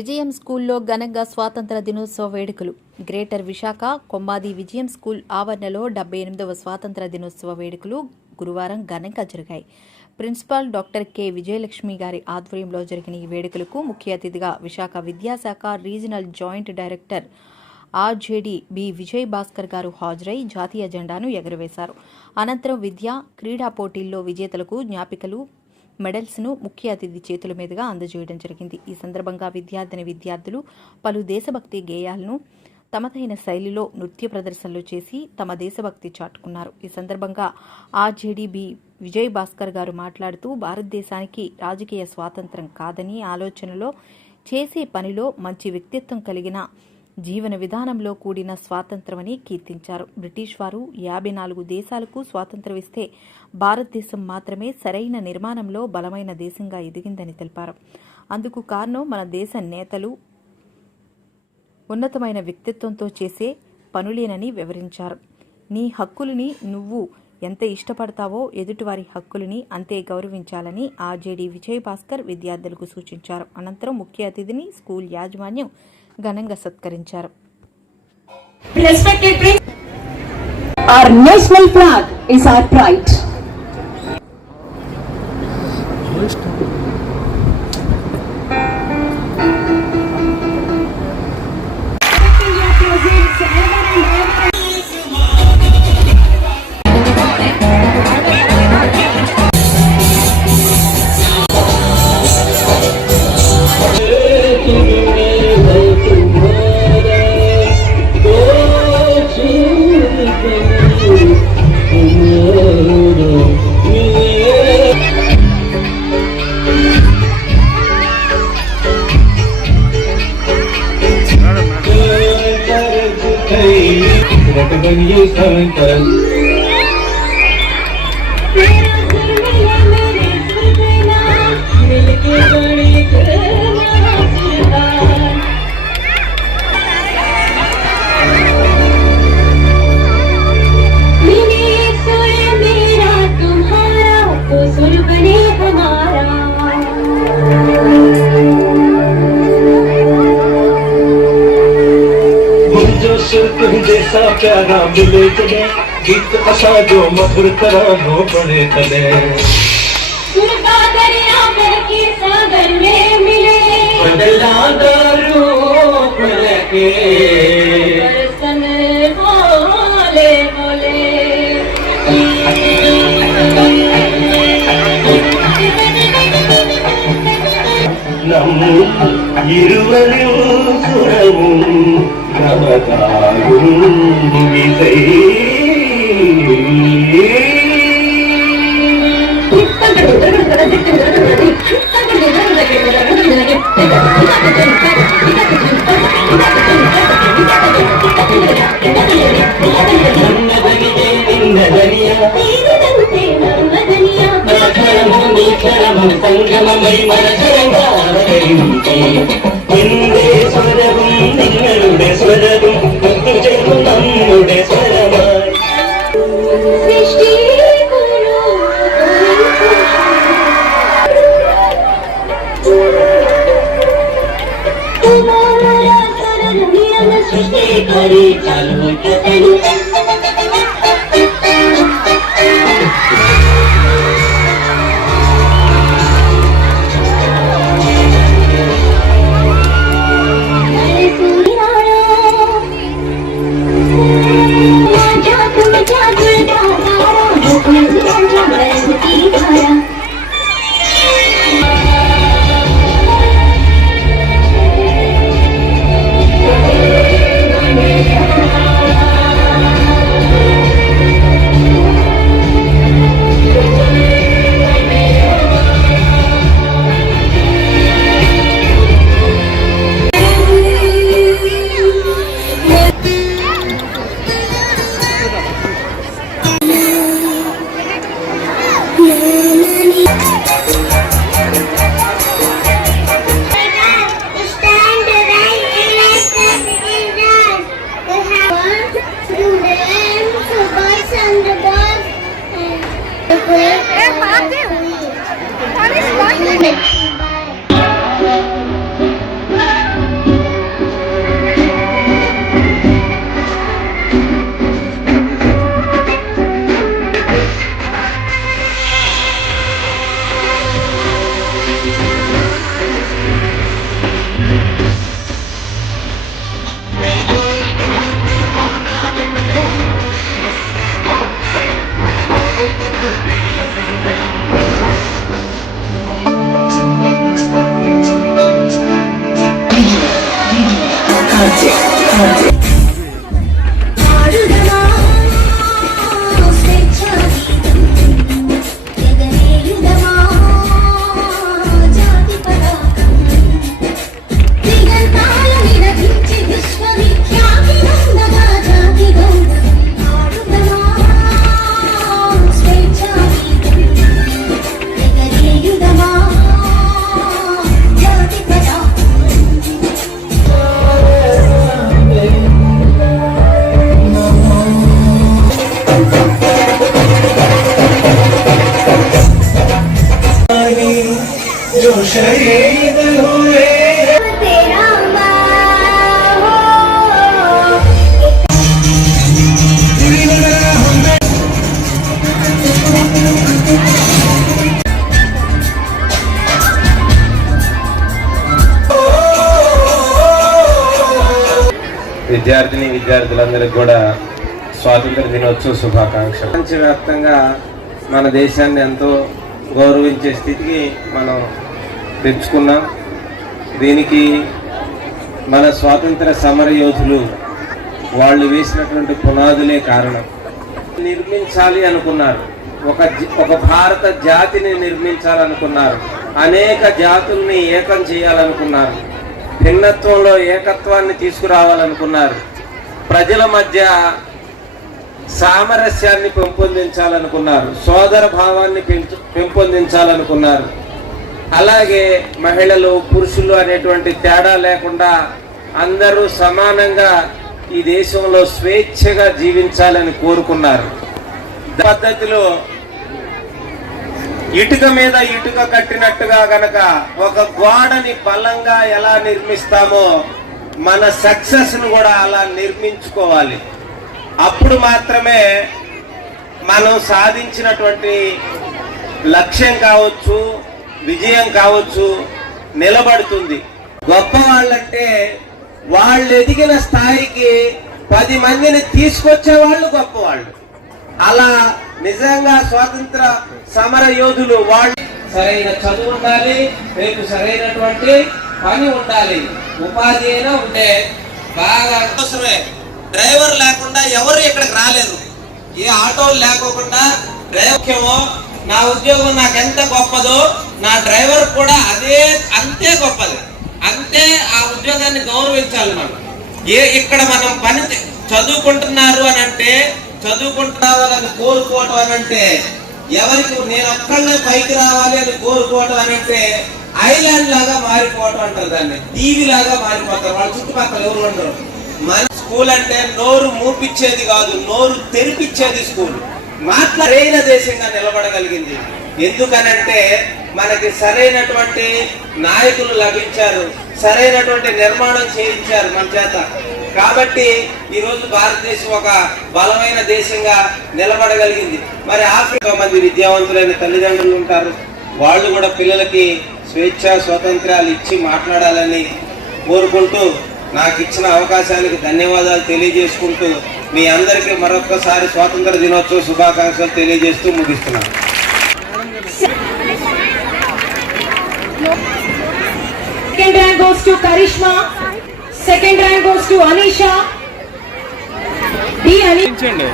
విజయం స్కూల్లో ఘనంగా స్వాతంత్ర దినోత్సవ వేడుకలు. గ్రేటర్ విశాఖ కొమ్మాది విజయం స్కూల్ ఆవరణలో 78వ స్వాతంత్ర దినోత్సవ వేడుకలు గురువారం ఘనంగా జరిగాయి. ప్రిన్సిపాల్ డాక్టర్ కె విజయలక్ష్మి గారి ఆధ్వర్యంలో జరిగిన ఈ వేడుకలకు ముఖ్య అతిథిగా విశాఖ విద్యాశాఖ regional joint director RJD B Vijay Bhaskar గారు హాజరై జాతీయ జెండాను ఎగురవేశారు. అనంతరం విద్యా క్రీడా పోటీల్లో విజేతలకు జ్ఞాపికలు, మెడల్స్ను ముఖ్య అతిథి చేతుల మీదుగా అందజేయడం జరిగింది. ఈ సందర్భంగా విద్యార్థులు పలు దేశభక్తి గేయాలను తమదైన శైలిలో నృత్య ప్రదర్శనలు చేసి తమ దేశభక్తి చాటుకున్నారు. ఈ సందర్భంగా ఆర్జేడీ బి విజయ్ భాస్కర్ గారు మాట్లాడుతూ, భారతదేశానికి రాజకీయ స్వాతంత్రం కాదని, ఆలోచనలో చేసే పనిలో మంచి వ్యక్తిత్వం కలిగిన జీవన విధానంలో కూడిన స్వాతంత్రమని కీర్తించారు. బ్రిటిష్ వారు 54 దేశాలకు స్వాతంత్రం ఇస్తే భారతదేశం మాత్రమే సరైన నిర్మాణంలో బలమైన దేశంగా ఎదిగిందని తెలిపారు. అందుకు కారణం మన దేశ నేతలు ఉన్నతమైన వ్యక్తిత్వంతో చేసే పనులేనని వివరించారు. నీ హక్కులని నువ్వు ఎంత ఇష్టపడతావో ఎదుటివారి హక్కులని అంతే గౌరవించాలని ఆర్జేడీ విజయ్ భాస్కర్ విద్యార్థులకు సూచించారు. అనంతరం ముఖ్య అతిథిని స్కూల్ యాజమాన్యం ఘనంగా సత్కరించారు. Our national flag is our pride. जैसा प्यारा मिले चले गीत असा जो मधुर तरह हो बने तले सुर का दरिया कर के सागर में मिले बदला रूप लेके दर्शन बोले बोले ഇരുവരും സുരവും നവതായും വിജയ സംഗമമൈ എന്റെ സ്വരവും നിങ്ങളുടെ സ്വരവും ഒത്തുചേർന്നു നമ്മുടെ സ്വരമായി करे चलो चलो जो शहीद हुए విద్యార్థిని విద్యార్థులందరికీ కూడా స్వాతంత్ర దినోత్సవ శుభాకాంక్షలు. ప్రపంచవ్యాప్తంగా మన దేశాన్ని ఎంతో గౌరవించే స్థితికి మనం తెచ్చుకున్నాం. దీనికి మన స్వాతంత్ర సమర యోధులు వాళ్ళు వేసినటువంటి పునాదులే కారణం. నిర్మించాలి అనుకున్నారు, ఒక భారత జాతిని నిర్మించాలనుకున్నారు, అనేక జాతుల్ని ఏకం చేయాలనుకున్నారు, భిన్నత్వంలో ఏకత్వాన్ని తీసుకురావాలనుకున్నారు, ప్రజల మధ్య సామరస్యాన్ని పెంపొందించాలనుకున్నారు, సోదర భావాన్ని పెంపొందించాలనుకున్నారు. అలాగే మహిళలు పురుషులు అనేటువంటి తేడా లేకుండా అందరూ సమానంగా ఈ దేశంలో స్వేచ్ఛగా జీవించాలని కోరుకున్నారు. పద్ధతిలో ఇటుక మీద ఇటుక కట్టినట్టుగా గనక ఒక గోడని బలంగా ఎలా నిర్మిస్తామో మన సక్సెస్ ను కూడా అలా నిర్మించుకోవాలి. అప్పుడు మాత్రమే మనం సాధించినటువంటి లక్ష్యం కావచ్చు, విజయం కావచ్చు నిలబడుతుంది. గొప్ప వాళ్ళంటే వాళ్ళు ఎదిగిన స్థాయికి 10 మందిని తీసుకొచ్చే వాళ్ళు గొప్పవాళ్ళు. అలా నిజంగా స్వాతంత్ర సమర యోధులు వాళ్ళు సరైన చదువు ఉండాలి, రేపు సరైనటువంటి పని ఉండాలి, ఉపాధి అయినా ఉంటే బాగా అవసరమే. డ్రైవర్ లేకుండా ఎవరు ఇక్కడికి రాలేరు, ఏ ఆటోలు లేకోకుండా డ్రైవర్కేమో నా ఉద్యోగం నాకు ఎంత గొప్పదో నా డ్రైవర్ కూడా అంతే గొప్పది, అంతే ఆ ఉద్యోగాన్ని గౌరవించాలి. మనం ఇక్కడ మనం పని చదువుకుంటున్నారు అని అంటే చదువుకుంటున్నావాలని కోరుకోవటం అని అంటే ఎవరికి నేను ఒక్కళ్ళే పైకి రావాలి అని కోరుకోవటం అని అంటే ఐలాండ్ లాగా మారిపోవటం అంటారు, దాన్ని టీవీ లాగా మారిపోతారు. వాళ్ళ చుట్టుపక్కల ఎవరు ఉండరు. మన స్కూల్ అంటే నోరు మూపిచ్చేది కాదు, నోరు తెరిపించేది స్కూల్. మాట్లాడైన దేశంగా నిలబడగలిగింది. ఎందుకనంటే మనకి సరైనటువంటి నాయకులు లభించారు, సరైనటువంటి నిర్మాణం చేయించారు మన చేత. కాబట్టి ఈరోజు భారతదేశం ఒక బలమైన దేశంగా నిలబడగలిగింది. మరి ఆఫ్రికా మంది విద్యావంతులైన తల్లిదండ్రులు ఉంటారు, వాళ్ళు కూడా పిల్లలకి స్వేచ్ఛ స్వాతంత్రాలు ఇచ్చి మాట్లాడాలని కోరుకుంటూ నాకు ఇచ్చిన అవకాశానికి ధన్యవాదాలు తెలియజేసుకుంటూ మీ అందరికీ మరొకసారి స్వాతంత్ర దినోత్సవ శుభాకాంక్షలు తెలియజేస్తూ ముగిస్తున్నాను. Second rank goes to Karishma. Second rank goes to Anisha. D. Anisha.